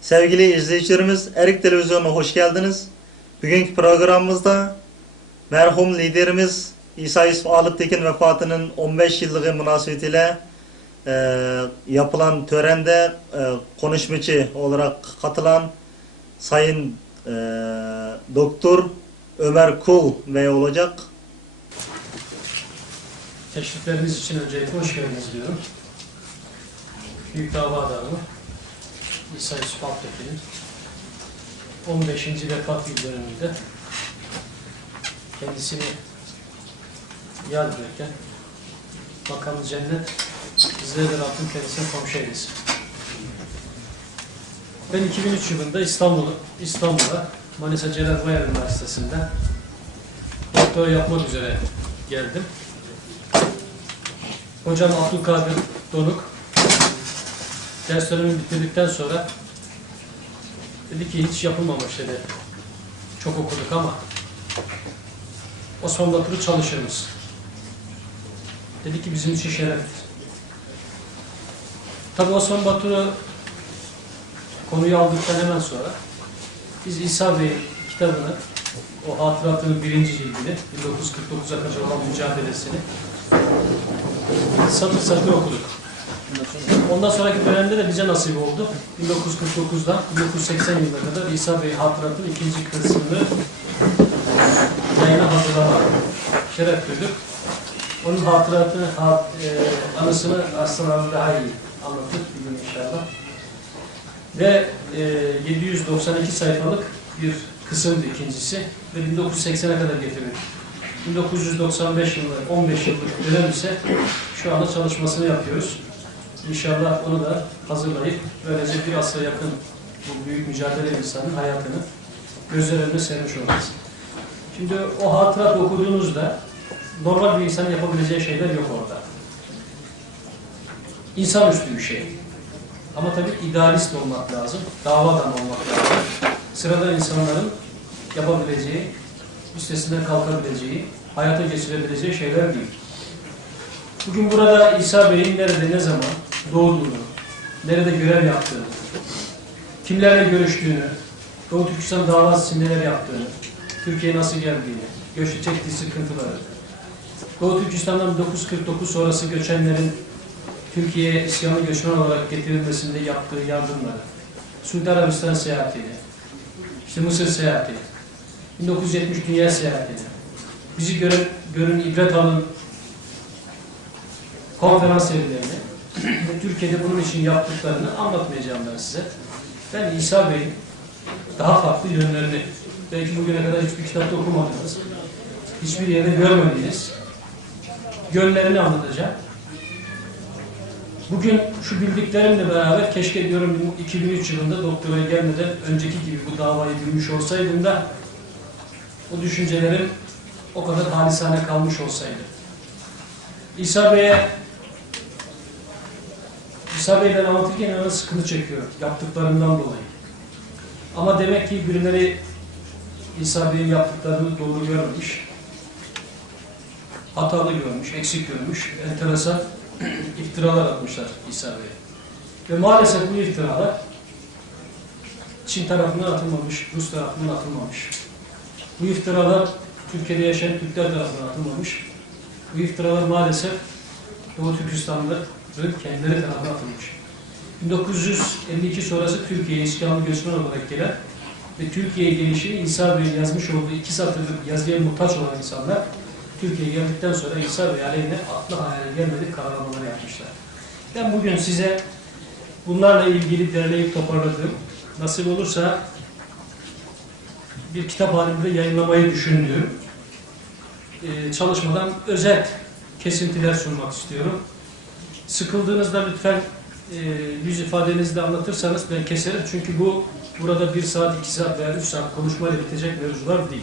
Sevgili izleyicilerimiz, Erik Televizyonu'na hoş geldiniz. Bugünkü programımızda merhum liderimiz İsa Yusuf Alıptekin vefatının 15 yıllığı münasebetiyle yapılan törende konuşmacı olarak katılan Sayın Doktor Ömer Kul Bey olacak. Teşrifleriniz için öncelikle hoş geldiniz diyorum. Büyük dava adamı İsa Yusuf Alıptekin'in 15. vefat yıl dönümünde kendisini yad ederken makamı cennet, bizlere de Rabbim kendisine komşu eylesin. Ben 2003 yılında İstanbul'a Manisa Celal Bayar Üniversitesi'nde doktora yapmak üzere geldim. Hocam Abdülkadir Donuk derslerimi bitirdikten sonra dedi ki hiç yapılmamış dedi. Çok okuduk ama Osman Batur'u çalışır mısın? Dedi ki bizim için şereftir. Tabi Osman Batur'u konuyu aldıktan hemen sonra biz İsa Bey'in kitabını, o hatıratının 1. cildini, 1949'a kadar olan mücadelesini satır satır okuduk. Ondan sonraki dönemde de bize nasip oldu. 1949'dan 1980 yılına kadar İsa Bey hatıratının 2. kısmını yayına hazırlamak şeref duyduk. Onun hatıratını, anısını aslında daha iyi anlattık bugün inşallah. Ve 792 sayfalık bir kısımdı ikincisi ve 1980'e kadar getirdik. 1995 yılında 15 yıllık dönem ise şu anda çalışmasını yapıyoruz. İnşallah onu da hazırlayıp böylece bir asra yakın bu büyük mücadele insanın hayatını gözler önüne sermiş olacağız. Şimdi o hatırat okuduğunuzda normal bir insanın yapabileceği şeyler yok orada. İnsanüstü bir şey. Ama tabii idealist olmak lazım, davadan olmak lazım. Sıradan insanların yapabileceği, üstesinden kalkabileceği, hayata geçirebileceği şeyler değil. Bugün burada İsa Bey'in nerede, ne zaman doğduğunu, nerede görev yaptığını, kimlerle görüştüğünü, Doğu Türkistan davası için neler yaptığını, Türkiye'ye nasıl geldiğini, göçte çektiği sıkıntıları, Doğu Türkistan'dan 1949 sonrası göçenlerin Türkiye'ye isyanlı göçmen olarak getirilmesinde yaptığı yardımları, Suudi Arabistan seyahatini, işte Mısır seyahatini, 1970 Dünya seyahatini, bizi görün, ibret alın konferans serilerini ve Türkiye'de bunun için yaptıklarını anlatmayacağım ben size. Ben İsa Bey'in daha farklı yönlerini, belki bugüne kadar hiçbir kitapta okumadınız, hiçbir yerde görmediğiniz yönlerini anlatacağım. Bugün şu bildiklerimle beraber keşke diyorum 2003 yılında doktoraya gelmeden önceki gibi bu davayı bilmiş olsaydım da o düşüncelerim o kadar halisane kalmış olsaydı. İsa Bey'den anlatırken inanın sıkıntı çekiyor yaptıklarından dolayı. Ama demek ki birileri İsa Bey'in yaptıklarını doğru görmemiş, hatalı görmüş, eksik görmüş, enteresan iftiralar atmışlar İsa Bey'e. Ve maalesef bu iftiralar Çin tarafından atılmamış, Rus tarafından atılmamış. Bu iftiralar Türkiye'de yaşayan Türkler tarafından atılmamış. Bu iftiralar maalesef Doğu Türkistanlıların kendileri tarafından atılmış. 1952 sonrası Türkiye'ye isyanlı göçmen olarak gelen ve Türkiye'ye gelişini İsa Bey'in yazmış olduğu 2 satırlık yazıya muhtaç olan insanlar Türkiye'ye geldikten sonra İsa Bey aleyhine aklı hayale gelmedik kararlamaları yapmışlar. Ben bugün size bunlarla ilgili derleyip toparladığım, nasip olursa bir kitap halinde yayınlamayı düşündüğüm çalışmadan özet kesintiler sunmak istiyorum. Sıkıldığınızda lütfen yüz ifadenizle anlatırsanız ben keserim. Çünkü bu burada 1 saat, 2 saat veya 3 saat konuşmayla bitecek mevzular değil.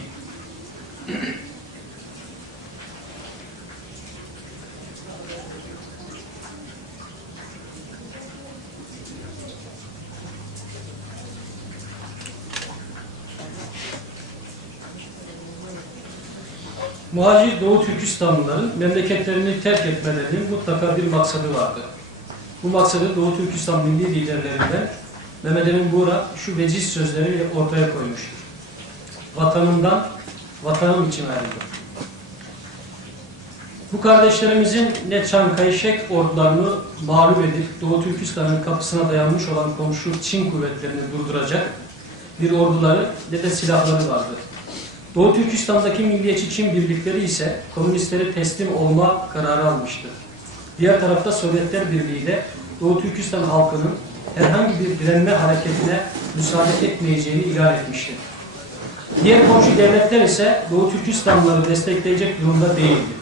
Muhacir Doğu Türkistanlıların memleketlerini terk etmelerinin mutlaka bir maksadı vardı. Bu maksadı Doğu Türkistan milli liderlerinden Mehmet Emin Buğra şu veciz sözleriyle ortaya koymuştur. Vatanımdan, vatanım için ayrıldım. Bu kardeşlerimizin ne Çankayı ordularını mağlup edip Doğu Türkistan'ın kapısına dayanmış olan komşu Çin kuvvetlerini durduracak bir orduları ne de silahları vardı. Doğu Türkistan'daki milliyetçi Çin birlikleri ise komünistlere teslim olma kararı almıştı. Diğer tarafta Sovyetler Birliği de Doğu Türkistan halkının herhangi bir direnme hareketine müsaade etmeyeceğini ilan etmişti. Diğer komşu devletler ise Doğu Türkistanlıları destekleyecek durumda değildi.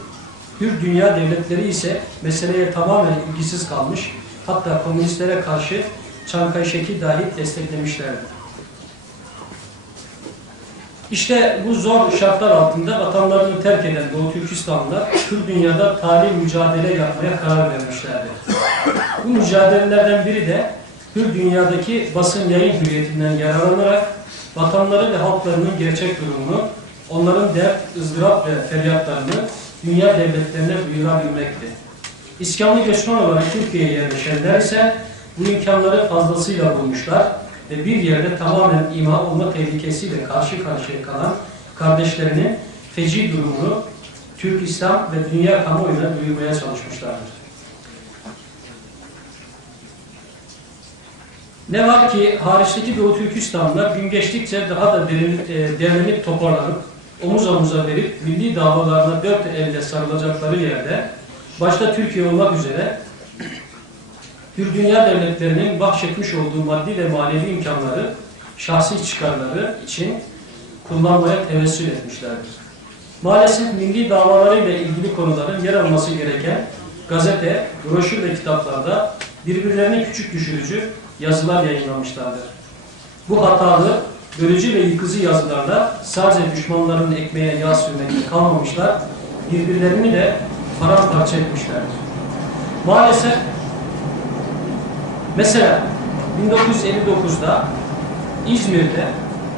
Hür dünya devletleri ise meseleye tamamen ilgisiz kalmış, hatta komünistlere karşı Çankayı Şek'i dahi desteklemişlerdi. İşte bu zor şartlar altında vatanlarını terk eden Doğu Türkistanlılar tüm dünyada tarihi mücadele yapmaya karar vermişlerdi. Bu mücadelelerden biri de tüm dünyadaki basın yayın hürriyetinden yararlanarak vatanları ve halklarının gerçek durumunu, onların dert, ızdırap ve feryatlarını dünya devletlerine duyurabilmekti. İskamlı göçmen olarak Türkiye'ye yerleşenler ise bu imkanları fazlasıyla bulmuşlar ve bir yerde tamamen imha olma tehlikesiyle karşı karşıya kalan kardeşlerinin feci durumunu Türk İslam ve dünya kamuoyuna duyurmaya çalışmışlardır. Ne var ki hariçteki Doğu Türkistanlılar gün geçtikçe daha da derlenip toparlanıp omuz omuza verip milli davalarına dört elle sarılacakları yerde başta Türkiye olmak üzere bir dünya devletlerinin bahşetmiş olduğu maddi ve manevi imkanları şahsi çıkarları için kullanmaya tevessül etmişlerdir. Maalesef milli davalarıyla ilgili konuların yer alması gereken gazete, broşür ve kitaplarda birbirlerini küçük düşürücü yazılar yayınlamışlardır. Bu hatalı, bölücü ve yıkıcı yazılarla sadece düşmanlarının ekmeğe yağ sürmekle kalmamışlar, birbirlerini de paramparça etmişlerdir. Maalesef mesela 1959'da İzmir'de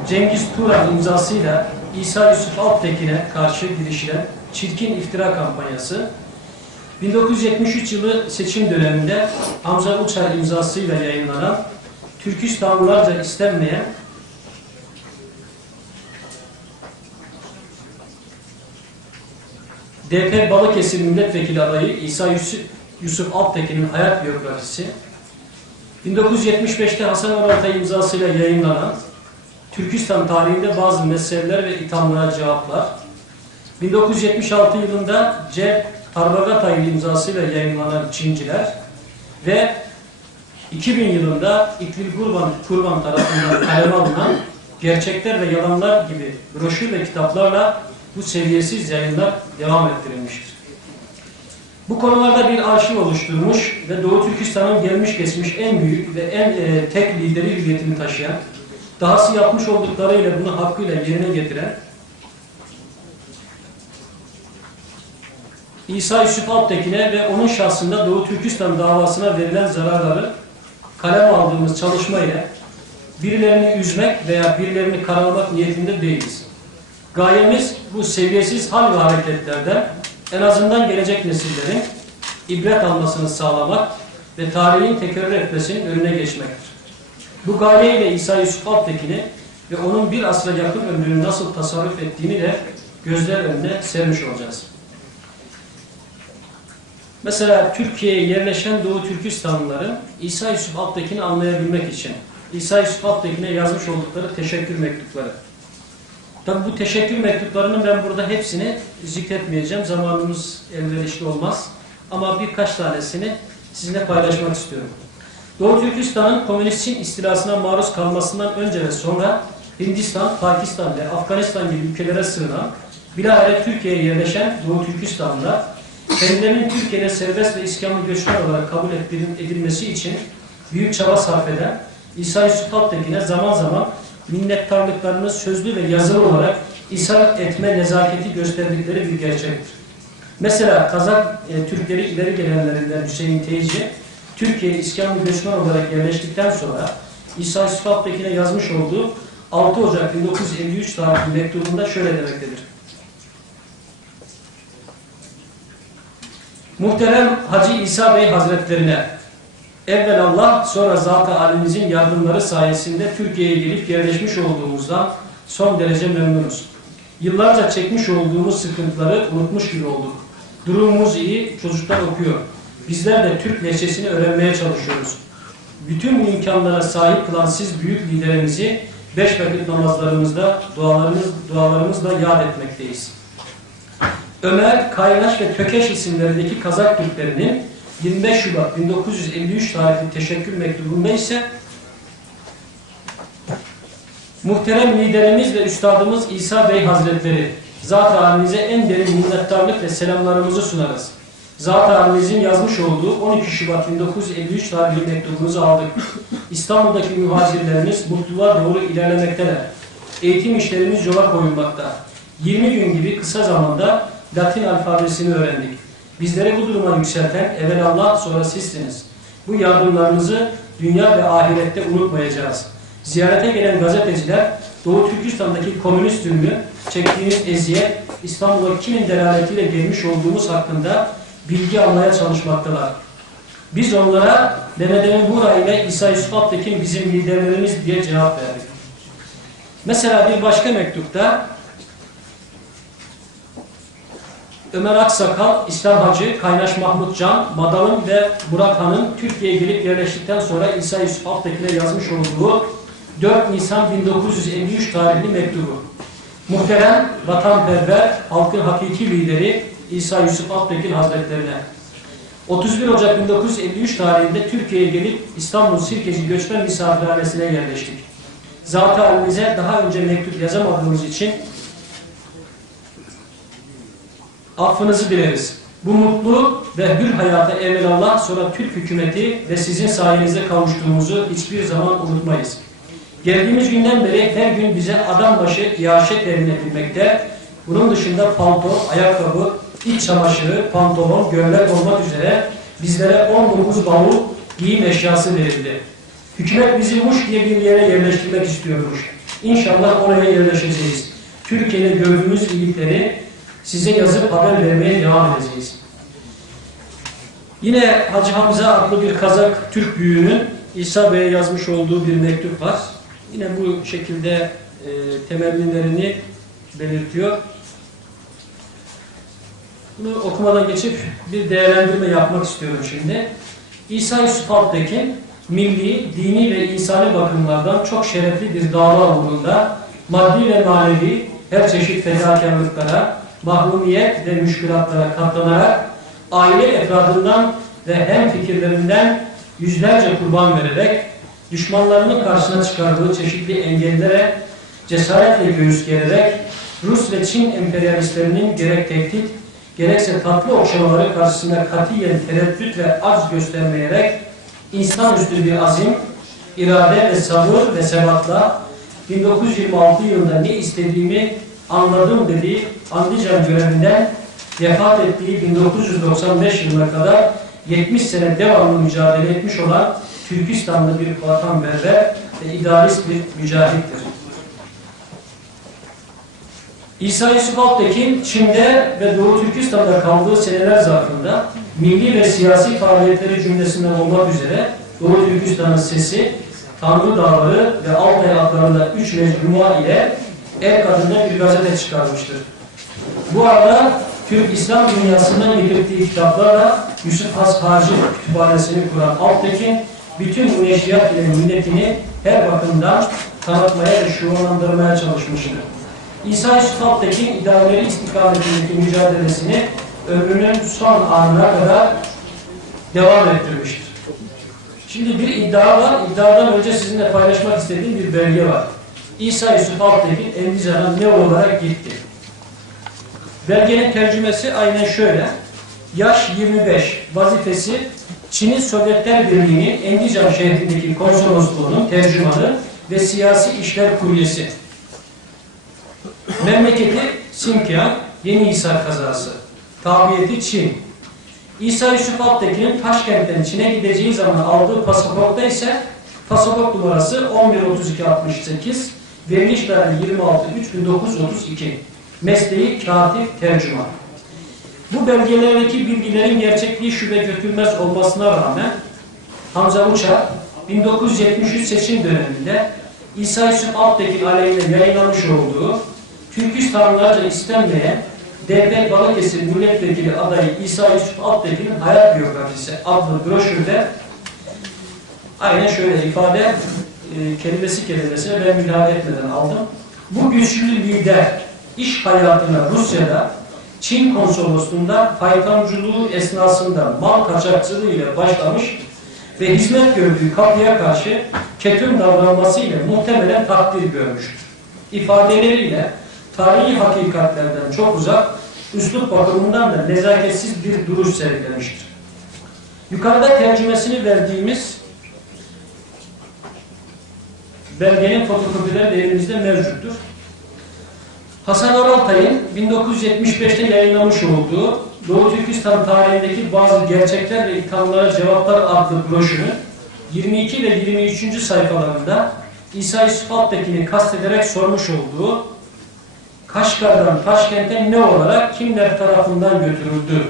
Cengiz Turan imzasıyla İsa Yusuf Alptekin'e karşı girişilen çirkin iftira kampanyası, 1973 yılı seçim döneminde Hamza Uçar imzasıyla yayınlanan Türkistanlılarca istenmeyen DP Balıkesir Milletvekili adayı İsa Yusuf Alptekin'in hayat biyografisi, 1975'te Hasan Oraltay imzasıyla yayınlanan Türkistan tarihinde bazı meseleler ve ithamlara cevaplar, 1976 yılında C. Tarbagatay imzasıyla yayınlanan Çinciler ve 2000 yılında İkbil Kurban tarafından kaleme alınan Gerçekler ve Yalanlar gibi broşür ve kitaplarla bu seviyesiz yayınlar devam ettirilmiştir. Bu konularda bir arşiv oluşturmuş ve Doğu Türkistan'ın gelmiş geçmiş en büyük ve en tek lideri hüviyetini taşıyan, dahası yapmış olduklarıyla bunu hakkıyla yerine getiren İsa Yusuf Alptekin'e ve onun şahsında Doğu Türkistan davasına verilen zararları kaleme aldığımız çalışma ile birilerini üzmek veya birilerini karalamak niyetinde değiliz. Gayemiz bu seviyesiz hal ve hareketlerden en azından gelecek nesillerin ibret almasını sağlamak ve tarihin tekrar etmesinin önüne geçmektir. Bu gayeyle İsa Yusuf Alptekin'i ve onun bir asra yakın ömrünü nasıl tasarruf ettiğini de gözler önüne sermiş olacağız. Mesela Türkiye'ye yerleşen Doğu Türkistanlıların İsa Yusuf Alptekin'i anlayabilmek için İsa Yusuf Alptekin'e yazmış oldukları teşekkür mektupları. Tabi bu teşekkür mektuplarının ben burada hepsini zikretmeyeceğim. Zamanımız elverişli olmaz. Ama birkaç tanesini sizinle paylaşmak istiyorum. Doğu Türkistan'ın komünist Çin istilasına maruz kalmasından önce ve sonra Hindistan, Pakistan ve Afganistan gibi ülkelere sığınan, bilahare Türkiye'ye yerleşen Doğu Türkistanlılar kendilerinin Türkiye'de serbest ve iskamlı göçmen olarak kabul edilmesi için büyük çaba sarf eden İsa Yusuf Alptekin'e zaman zaman minnettarlıklarını sözlü ve yazılı olarak ishar etme nezaketi gösterdikleri bir gerçektir. Mesela Kazak Türkleri ileri gelenlerinden Hüseyin Teyci, Türkiye'ye iskamlı göçmen olarak yerleştikten sonra İsa Yusuf Alptekin'e yazmış olduğu 6 Ocak 1953 tarihli mektubunda şöyle demektedir. Muhterem Hacı İsa Bey Hazretlerine, evvel Allah sonra Zat-ı Ali'mizin yardımları sayesinde Türkiye'ye gelip yerleşmiş olduğumuzdan son derece memnunuz. Yıllarca çekmiş olduğumuz sıkıntıları unutmuş gibi olduk. Durumumuz iyi, çocuklar okuyor. Bizler de Türk lehçesini öğrenmeye çalışıyoruz. Bütün bu imkanlara sahip kılan siz büyük liderimizi 5 vakit namazlarımızda, dualarımızla yad etmekteyiz. Ömer, Kaynaş ve Tökeş isimlerindeki Kazak Türklerinin 25 Şubat 1953 tarihli teşekkür mektubunda ise muhterem liderimiz ve üstadımız İsa Bey Hazretleri, Zat-ı Ali'mize en derin minnettarlık ve selamlarımızı sunarız. Zat-ı Ali'mizin yazmış olduğu 12 Şubat 1953 tarihli mektubunuzu aldık. İstanbul'daki muhacirlerimiz mutluluğa doğru ilerlemekteler. Eğitim işlerimiz yola koyulmakta. 20 gün gibi kısa zamanda Latin alfabesini öğrendik. Bizleri bu duruma yükselten evvelallah sonra sizsiniz. Bu yardımlarınızı dünya ve ahirette unutmayacağız. Ziyarete gelen gazeteciler Doğu Türkistan'daki komünist ünlü çektiğimiz eziyet, İstanbul'a kimin delaletiyle gelmiş olduğumuz hakkında bilgi almaya çalışmaktalar. Biz onlara Mehmet Emin Buğra ile İsa Yusuf Alptekin bizim liderlerimiz diye cevap verdik. Mesela bir başka mektupta Ömer Aksakal, İslam Hacı, Kaynaş Mahmut Can, Madalın ve Murat Han'ın Türkiye'ye gelip yerleştikten sonra İsa Yusuf Alptekin'e yazmış olduğu 4 Nisan 1953 tarihli mektubu. Muhterem, vatanperver, halkın hakiki lideri İsa Yusuf Alptekin Hazretlerine. 31 Ocak 1953 tarihinde Türkiye'ye gelip İstanbul Sirkeci Göçmen Misafirhanesi'ne yerleştik. Zat-ı Ali'mize daha önce mektup yazamadığımız için affınızı dileriz. Bu mutlu ve hür hayata evvelallah sonra Türk hükümeti ve sizin sayenizde kavuştuğumuzu hiçbir zaman unutmayız. Geldiğimiz günden beri her gün bize adam başı iaşe temin edilmekte. Bunun dışında palto, ayakkabı, iç çamaşırı, pantolon, gömlek olmak üzere bizlere 19 bavul giyim eşyası verildi. Hükümet bizi Muş diye bir yere yerleştirmek istiyormuş. İnşallah oraya yerleşeceğiz. Türkiye'de gördüğümüz iyilikleri size yazıp haber vermeye devam edeceğiz. Yine Hacı Hamza adlı bir Kazak Türk büyüğünün İsa Bey'e yazmış olduğu bir mektup var. Yine bu şekilde temennilerini belirtiyor. Bunu okumadan geçip bir değerlendirme yapmak istiyorum şimdi. İsa Yusuf Alptekin, milli, dini ve insani bakımlardan çok şerefli bir dava uğrunda maddi ve manevi her çeşit fedakarlıklara, mahrumiyet ve müşkülatlara katlanarak aile efradından ve hem fikirlerinden yüzlerce kurban vererek düşmanlarının karşısına çıkardığı çeşitli engellere cesaretle göğüs gererek Rus ve Çin emperyalistlerinin gerek tehdit gerekse tatlı okşamaları karşısında katiyen tereddüt ve arz göstermeyerek insanüstü bir azim, irade ve sabır ve sebatla 1926 yılında ne istediğimi anladım dediği Andijan görevinden vefat ettiği 1995 yılına kadar 70 sene devamlı mücadele etmiş olan Türkistanlı bir vatanperver ve idealist bir mücahittir. İsa Yusuf Alptekin, Çin'de ve Doğu Türkistan'da kaldığı seneler zarfında milli ve siyasi faaliyetleri cümlesinden olmak üzere Doğu Türkistan'ın Sesi, Tanrı Dağları ve Altay adlarında 3 mecmua ile El adında bir gazete çıkarmıştır. Bu arada Türk İslam dünyasından getirdiği kitaplarla Yusuf Has Hacı kütüphanesini kuran Alptekin, bütün bu neşriyat ile milletini her bakımdan tanıtmaya ve şuurlandırmaya çalışmıştır. İsa Yusuf Alptekin idealleri istikametindeki mücadelesini ömrünün son anına kadar devam ettirmiştir. Şimdi bir iddia var. İddiadan önce sizinle paylaşmak istediğim bir belge var. İsa Yusuf Alptekin Endijan'a ne olarak gitti? Belgenin tercümesi aynen şöyle. Yaş 25. Vazifesi Çin'in Sovyetler Birliği'nin Endijan şehrindeki konsolosluğunun tercümanı ve siyasi işler kuryesi. Memleketi Sinkiang, Yenihisar kazası. Tabiyeti Çin. İsa Yusuf Alptekin'in Taşkent'ten Çin'e gideceği zaman aldığı pasaportta ise pasaport numarası 113268, veriliş tarihi 26.3.1932. Mesleği katip tercüman. Bu belgelerdeki bilgilerin gerçekliği şüphe götürmez olmasına rağmen Hamza Uçar 1973 seçim döneminde İsa Yusuf Alptekin aleyhine yayınlamış olduğu Türk tanrılarca istenmeyen DP Balıkesir Milletvekili adayı İsa Yusuf Alptekin'in hayat biyografisi adlı broşürde aynen şöyle ifade kelimesine ben müdahale etmeden aldım. Bu güçlü lider iş hayatına Rusya'da Çin konsolosluğunda faytonculuğu esnasında mal kaçakçılığı ile başlamış ve hizmet gördüğü kapıya karşı ketum davranması ile muhtemelen takdir görmüştür. İfadeleriyle tarihi hakikatlerden çok uzak, üslup bakımından da nezaketsiz bir duruş sergilemiştir. Yukarıda tercümesini verdiğimiz belgenin fotokopileri de elimizde mevcuttur. Hasan Oraltay'ın 1975'te yayınlamış olduğu Doğu Türkistan tarihindeki bazı gerçekler ve ithamlara cevaplar adlı broşürün 22 ve 23. sayfalarında İsa Yusuf Alptekin'i kastederek sormuş olduğu Kaşgar'dan Taşkent'e ne olarak kimler tarafından götürüldü?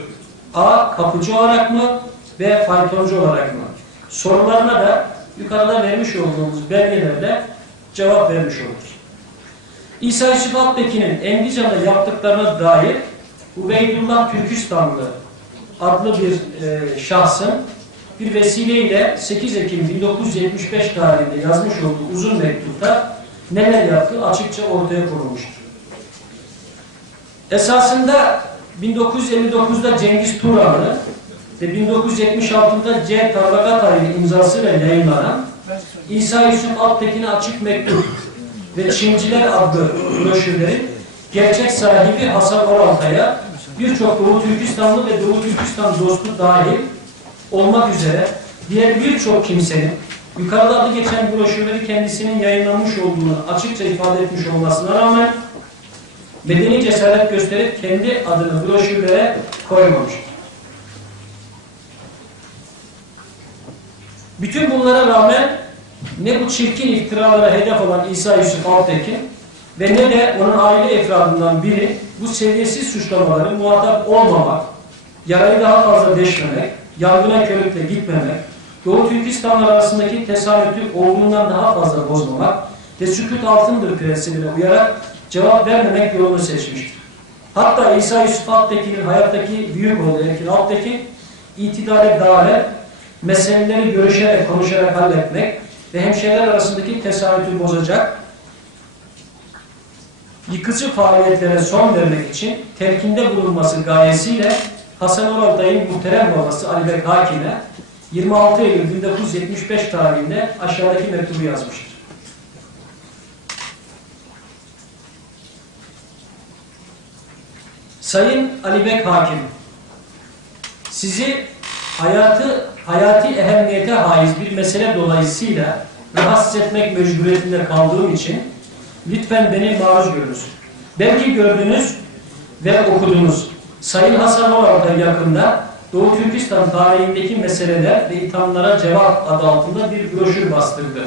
A. Kapıcı olarak mı? B. Faytoncu olarak mı? Sorularına da yukarıda vermiş olduğumuz belgelerle cevap vermiş oluruz. İsa Yusuf Alptekin'in Endican'da yaptıklarına dair Ubeydullah Türkistanlı adlı bir şahsın bir vesileyle 8 Ekim 1975 tarihinde yazmış olduğu uzun mektupta neler yaptığı açıkça ortaya konulmuştur. Esasında 1959'da Cengiz Turanlı ve 1976'da C. Tarlagatay imzasıyla yayınlanan İsa Yusuf Alptekin'e açık mektup ve Çinciler adlı broşürlerin gerçek sahibi Hasan Oraltay'a birçok Doğu Türkistanlı ve Doğu Türkistan dostu dahil olmak üzere diğer birçok kimsenin yukarıda adı geçen broşürleri kendisinin yayınlanmış olduğunu açıkça ifade etmiş olmasına rağmen medeni cesaret gösterip kendi adını broşürlere koymamıştır. Bütün bunlara rağmen ne bu çirkin iftiralara hedef olan İsa Yusuf Alptekin ve ne de onun aile efradından biri bu seviyesiz suçlamaları muhatap olmamak, yarayı daha fazla deşmemek, yargına körükle gitmemek, Doğu Türkistanlar arasındaki tesadütü olduğundan daha fazla bozmamak ve sükût altındır prensibine uyarak cevap vermemek yolunu seçmiştir. Hatta İsa Yusuf Alptekin'in hayattaki büyük oğlu Erkin Alptekin, itidale davet, meseleleri görüşerek, konuşarak halletmek ve hemşehriler arasındaki tesadütü bozacak, yıkıcı faaliyetlere son vermek için telkinde bulunması gayesiyle Hasan Oraltay'ın muhterem babası Ali Bek Hakim'e 26 Eylül 1975 tarihinde aşağıdaki mektubu yazmıştır. Sayın Ali Bek Hakim, sizi hayati ehemmiyete haiz bir mesele dolayısıyla rahatsız etmek mecburiyetinde kaldığım için lütfen beni maruz görünüz. Belki gördünüz ve okudunuz. Sayın Hasan Oraltay yakında Doğu Türkistan tarihindeki meseleler ve ithamlara cevap adı altında bir broşür bastırdı.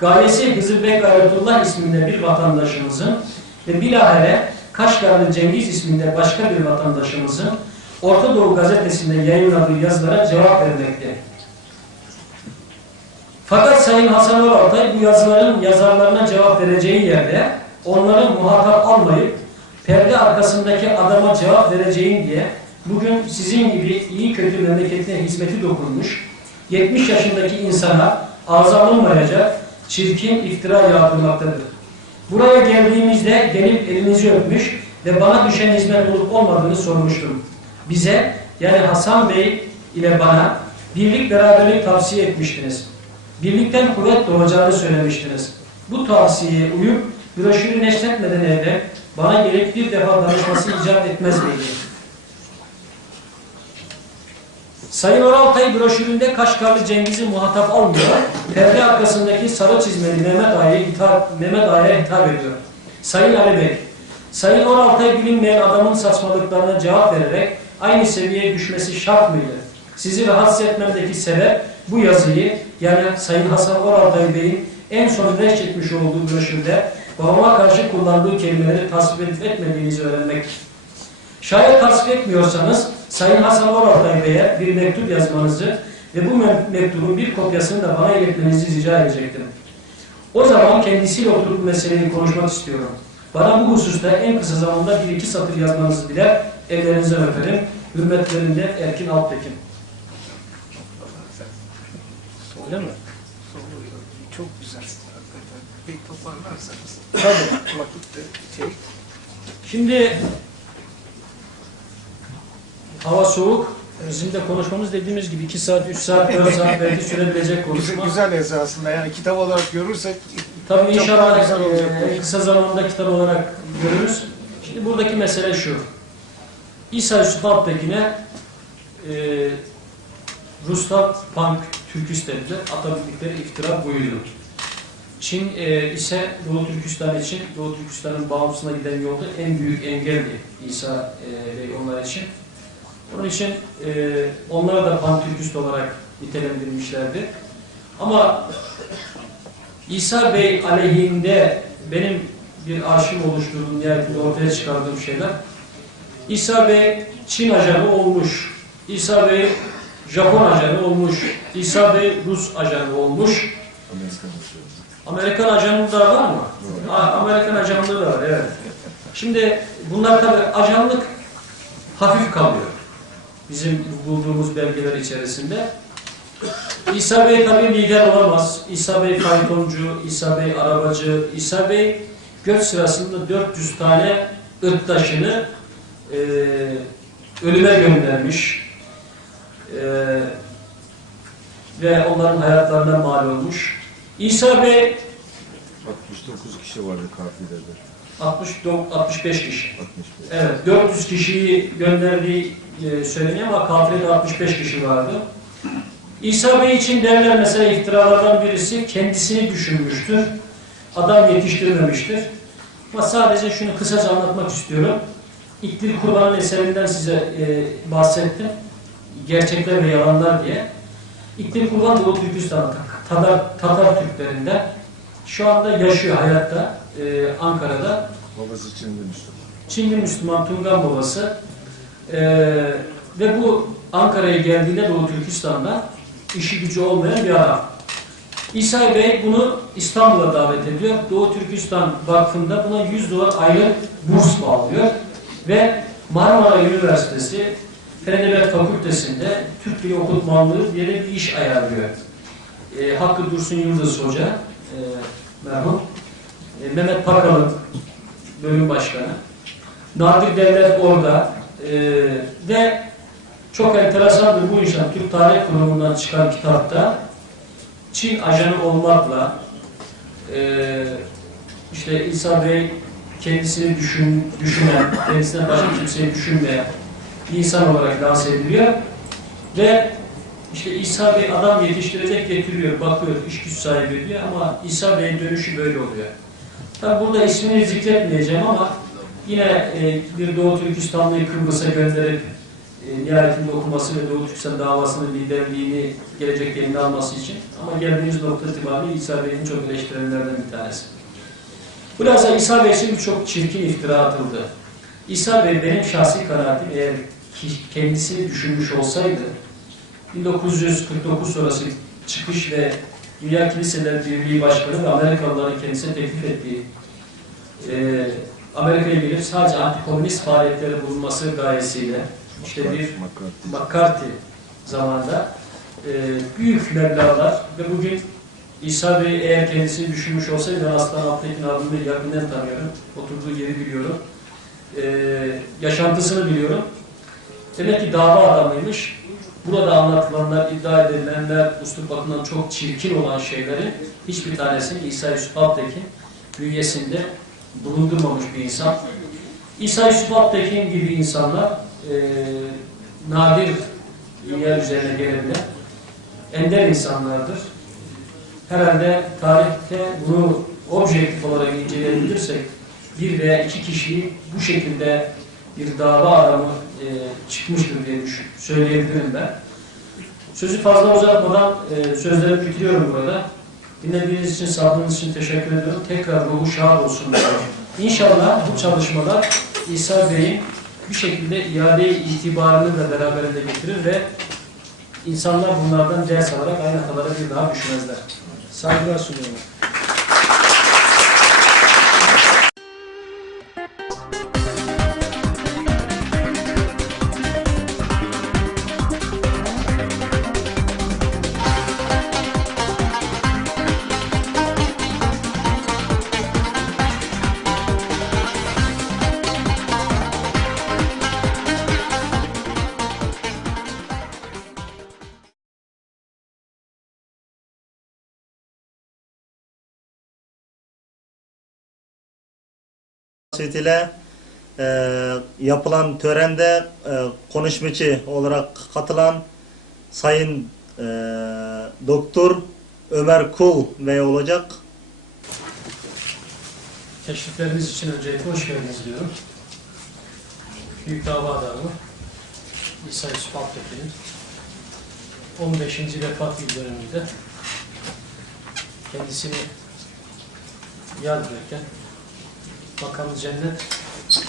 Gayesi Hızır Bek Gayretullah isminde bir vatandaşımızın ve bilahare Kaşgarlı Cengiz isminde başka bir vatandaşımızın Orta Doğu gazetesinde yayınladığı yazılara cevap vermekte. Fakat Sayın Hasan Oraltay bu yazıların yazarlarına cevap vereceği yerde onları muhatap almayıp perde arkasındaki adama cevap vereceğim diye bugün sizin gibi iyi kötü memleketine hizmeti dokunmuş 70 yaşındaki insana ağza alınmayacak çirkin iftira yağdırmaktadır. Buraya geldiğimizde gelip elinizi öpmüş ve bana düşen hizmet olup olmadığını sormuştum. Bize yani Hasan Bey ile bana birlik beraberlik tavsiye etmiştiniz. Birlikten kuvvet doğacağını söylemiştiniz. Bu tavsiyeye uyup broşürü neşretmeden evvel bana gelip bir defa danışması icap etmez miydi? Sayın Oraltay broşüründe Kaşgarlı Cengiz'i muhatap almıyor, perde arkasındaki sarı çizmeli Mehmet Ağa'ya hitap ediyor. Sayın Ali Bey, Sayın Oraltay bilinmeyen adamın saçmalıklarına cevap vererek aynı seviyeye düşmesi şart mıydı? Sizi rahatsız etmemdeki sebep bu yazıyı yani Sayın Hasan Oraltay Bey'in en son reşçetmiş olduğu broşürde babama karşı kullandığı kelimeleri tasvip edip etmediğinizi öğrenmektir. Şayet tasvip etmiyorsanız Sayın Hasan Oraltay Bey'e bir mektup yazmanızı ve bu mektubun bir kopyasını da bana iletmenizi rica edecektim. O zaman kendisiyle oturup meseleyi konuşmak istiyorum. Bana bu hususta en kısa zamanda 1-2 satır yazmanızı diler, ellerinizden öperim. Hürmetlerimle Erkin Alptekin. Öyle mi? Çok güzel. Bir toparlarsanız. Tabii. Vakitte şey. Şimdi hava soğuk. Bizim de konuşmamız dediğimiz gibi 2 saat, 3 saat, 4 saat belki sürebilecek konuşma. Güzel esasında yani kitap olarak görürsek Tabii çok inşallah daha güzel olacak. en kısa zamanda kitap olarak görürüz. Şimdi buradaki mesele şu. İsa Yusuf Alptekin'e Ruslar Pank Türküs dediler. Atabildikleri iftira buydu. Çin ise Doğu Türkistan için, Doğu Türkistan'ın bağımsızlığına giden yolda en büyük engeldi İsa Bey onlar için. Onun için onlara da Pan-Türkist olarak nitelendirmişlerdi. Ama İsa Bey aleyhinde benim bir arşiv oluşturduğum, nihayetinde ortaya çıkardığım şeyler, İsa Bey Çin ajanı olmuş, İsa Bey Japon ajanı olmuş, İsa Bey Rus ajanı olmuş. Amerikan ajanlığı da var mı? Amerikan ajanlığı da var, evet. Şimdi bunlar tabii ajanlık hafif kalıyor. Bizim bulduğumuz belgeler içerisinde. İsa Bey tabii lider olamaz. İsa Bey faytoncu, İsa Bey arabacı, İsa Bey göç sırasında 400 tane ırktaşını ölüme göndermiş. Ve onların hayatlarına mal olmuş. İsa Bey 69 kişi vardı kafilede. 65 kişi. 65. Evet, 400 kişiyi gönderdiği söyleniyor ama kafilede 65 kişi vardı. İsa Bey için derler mesela iftiralardan birisi kendisini düşünmüştür. Adam yetiştirmemiştir. Ama sadece şunu kısaca anlatmak istiyorum. İktir Kurban'ın eserinden size bahsettim. Gerçekler ve yalanlar diye. İktir Kurban Doğu Türkistan Tatar Türklerinden şu anda yaşıyor hayatta Ankara'da. Babası Çinli Müslüman. Çinli Müslüman Tungan babası ve bu Ankara'ya geldiğinde Doğu Türkistan'da işi gücü olmayan bir adam. İsa Bey bunu İstanbul'a davet ediyor. Doğu Türkistan Vakfı'nda buna $100 aylık burs bağlıyor ve Marmara Üniversitesi Fen Edebiyat Fakültesi'nde Türk Dili Okutmanlığı diye bir iş ayarlıyor. Hakkı Dursun Yıldız Hoca merhum, Mehmet Pakal'ın bölüm başkanı, Nadir Devlet orada ve çok enteresandır bu insan. Türk Tarih Kurumu'ndan çıkan kitapta Çin ajanı olmakla işte İsa Bey kendisini düşünen, kendisinden başka kimseyi düşünmeyen bir insan olarak lanse ediliyor ve işte İsa Bey adam yetiştirecek getiriyor, bakıyor, iş güç sahibi diyor ama İsa Bey'in dönüşü böyle oluyor. Tabi burada ismini zikretmeyeceğim ama yine bir Doğu Türkistanlıyı Kıbrıs'a gönderip nihayetinde okuması ve Doğu Türkistan davasının liderliğini gelecek eline alması için ama geldiğimiz nokta itibariyle İsa Bey'in çok eleştirilenlerden bir tanesi. Bilhassa İsa Bey için birçok çirkin iftira atıldı. İsa Bey benim şahsi kanaatim eğer kendisini düşünmüş olsaydı 1949 sonrası çıkış ve Dünya Kiliseler Birliği Başkanı ve Amerikalıların kendisine teklif ettiği Amerika'ya gelip sadece antikomünist faaliyetlere bulunması gayesiyle işte bir McCarthy zamanında büyük meblağlar ve bugün İsa Bey eğer kendisini düşünmüş olsaydı ben Aslan Alptekin abimi yakından tanıyorum. Oturduğu yeri biliyorum. Yaşantısını biliyorum. Demek ki dava adamıymış. Burada anlatılanlar, iddia edilenler, üslup bakımından çok çirkin olan şeylerin hiçbir tanesini İsa Yusuf Alptekin bünyesinde bulundurmamış bir insan. İsa Yusuf Alptekin gibi insanlar nadir dünya üzerine gelebilen ender insanlardır. Herhalde tarihte bunu objektif olarak inceleyebilirsek bir veya iki kişiyi bu şekilde bir dava adamı çıkmıştır diye söyleyebilirim ben. Sözü fazla uzatmadan sözlerimi bitiriyorum burada. Dinlediğiniz için, sabrınız için teşekkür ediyorum. Tekrar ruhu şad olsun. İnşallah bu çalışmalar İsa Bey'in bir şekilde iade itibarını da beraberinde getirir ve insanlar bunlardan ders alarak aynı hatalara bir daha düşmezler. Saygılar sunuyorum. ile yapılan törende konuşmacı olarak katılan Sayın Doktor Ömer Kul Bey olacak. Teşrifleriniz için öncelikle hoş geldiniz diyorum. Büyük dava adamı İsa Yusuf Alptekin'in 15. vefat yıl dönümünde kendisini yad ederken makamı cennet,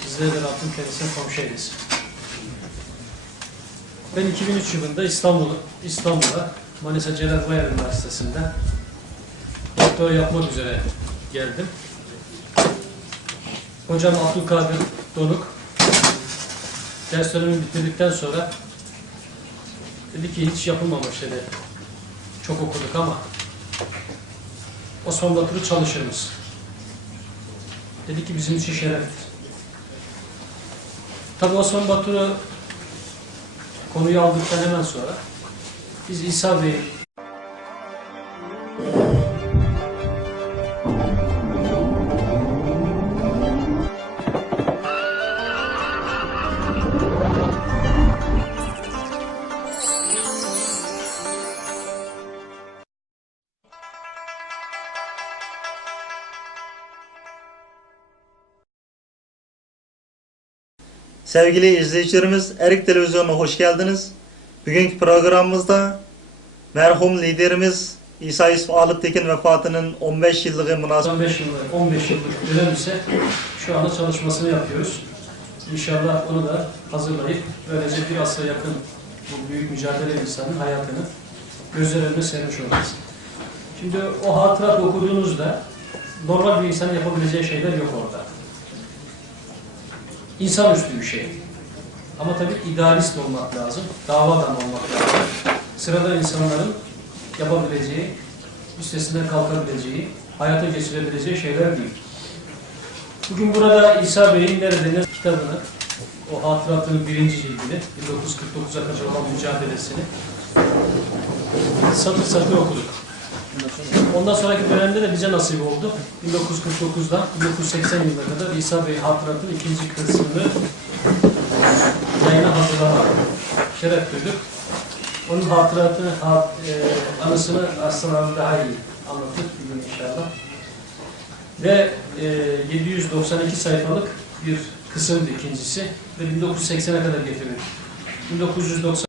bizlere de Rabbim kendisine komşu eylesin. Ben 2003 yılında İstanbul'a Manisa Celal Bayar Üniversitesi'nden doktora yapmak üzere geldim. Hocam Abdülkadir Donuk ders dönemini bitirdikten sonra dedi ki hiç yapılmamış dedi. Çok okuduk ama Osman Batur'u çalışır mısın? Dedi ki bizim için şereftir. Tabi Osman Batur'u konuyu aldıktan hemen sonra biz İsa Bey'i Sevgili izleyicilerimiz, Erik Televizyonu'na hoş geldiniz. Bugünkü programımızda merhum liderimiz İsa Yusuf Alptekin vefatının 15 yıllığı münasebetiyle 15 yıllık dönem ise şu anda çalışmasını yapıyoruz. İnşallah onu da hazırlayıp böylece bir asra yakın bu büyük mücadele insanın hayatını gözler önüne sermiş olacağız. Şimdi o hatırat okuduğunuzda normal bir insanın yapabileceği şeyler yok orada. İnsanüstü bir şey. Ama tabii idealist olmak lazım, dava adamı olmak lazım. Sıradan insanların yapabileceği, üstesinden kalkabileceği, hayata geçirebileceği şeyler değil. Bugün burada İsa Bey'in Nerede kitabını, o hatıratının 1. cildini, 1949'a kadar olan mücadelesini satır satır okuduk. Ondan sonraki dönemde de bize nasip oldu. 1949'dan 1980 yılına kadar İsa Bey hatıratının 2. kısmını yayına hazırlamak şeref duyduk. Onun hatıratını, anısını aslında daha iyi anlatır bir gün inşallah. Ve 792 sayfalık bir kısımdı ikincisi ve 1980'e kadar getirildi. 1990